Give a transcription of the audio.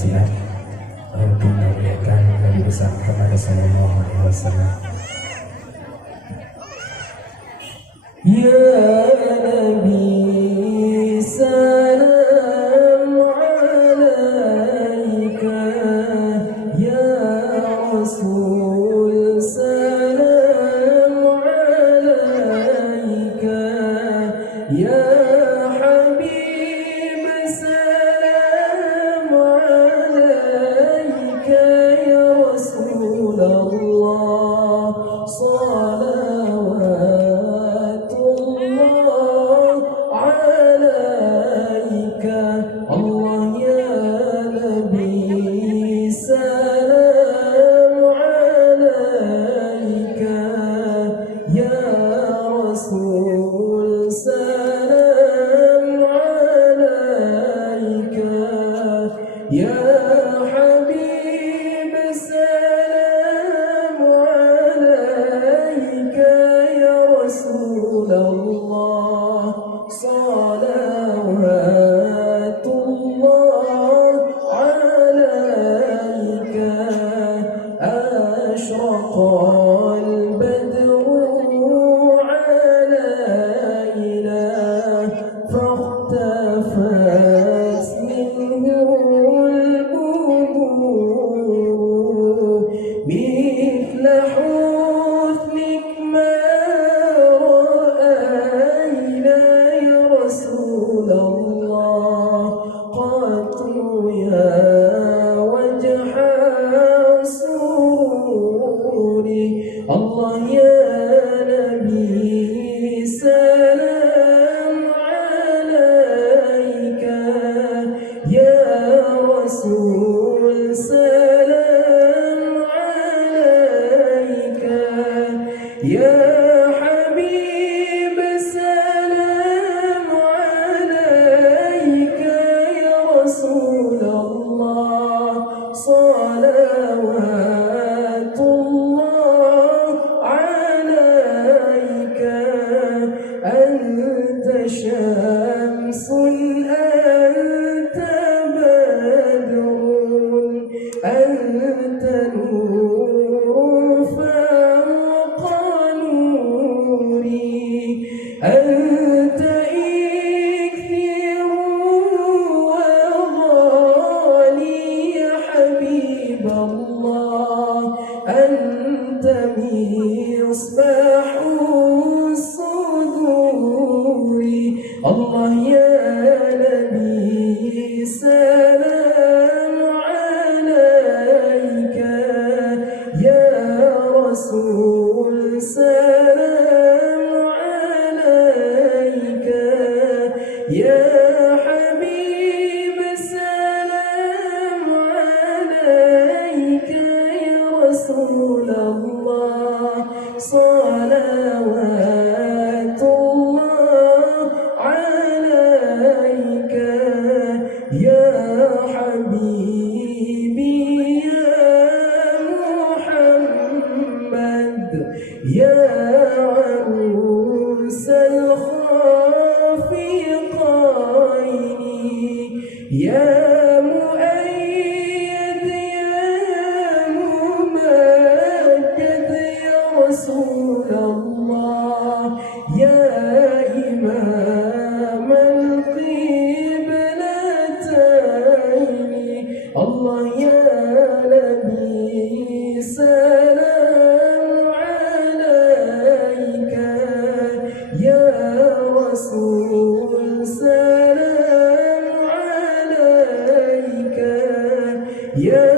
pengajian untuk memuliakan Nabi besar Muhammad sallallahu alaihi wasallam. Ya Nabi salam alaika, ya Rasul salam alaika, ya Habib salam alaika, ya Rasulullah salawatullah alaika. Allah ya Nabi salam alaika, ya Rasul salam alaika, ya Habib salam alaika, ya Rasulullah salawatullah alaika. Ashraqal badru alaina فاختفت منه البدور مثل حسنك ما رأينا يا رسول الله قط يا وجه سروري. الله يا نبي سلام عليك، يا رسول سلام عليك، يا حبيب سلام عليك، يا رسول الله صلوات الله عليك. أنت شمس أنت بدر أنت نور فوق نوري، أنت إكثر وغالي يا حبيب الله، أنت مصباح الصدور. الله يا نبي سلام عليك، يا رسول سلام عليك، يا حبيب سلام عليك، يا رسول الله صلوات الله عليك، يا حبيبي يا محمد، يا عروس الخافقين، يا مؤيد يا ممجد، يا رسول الله، يا إمام القبلتين. الله يا نبي سلام عليك، يا رسول سلام عليك، يا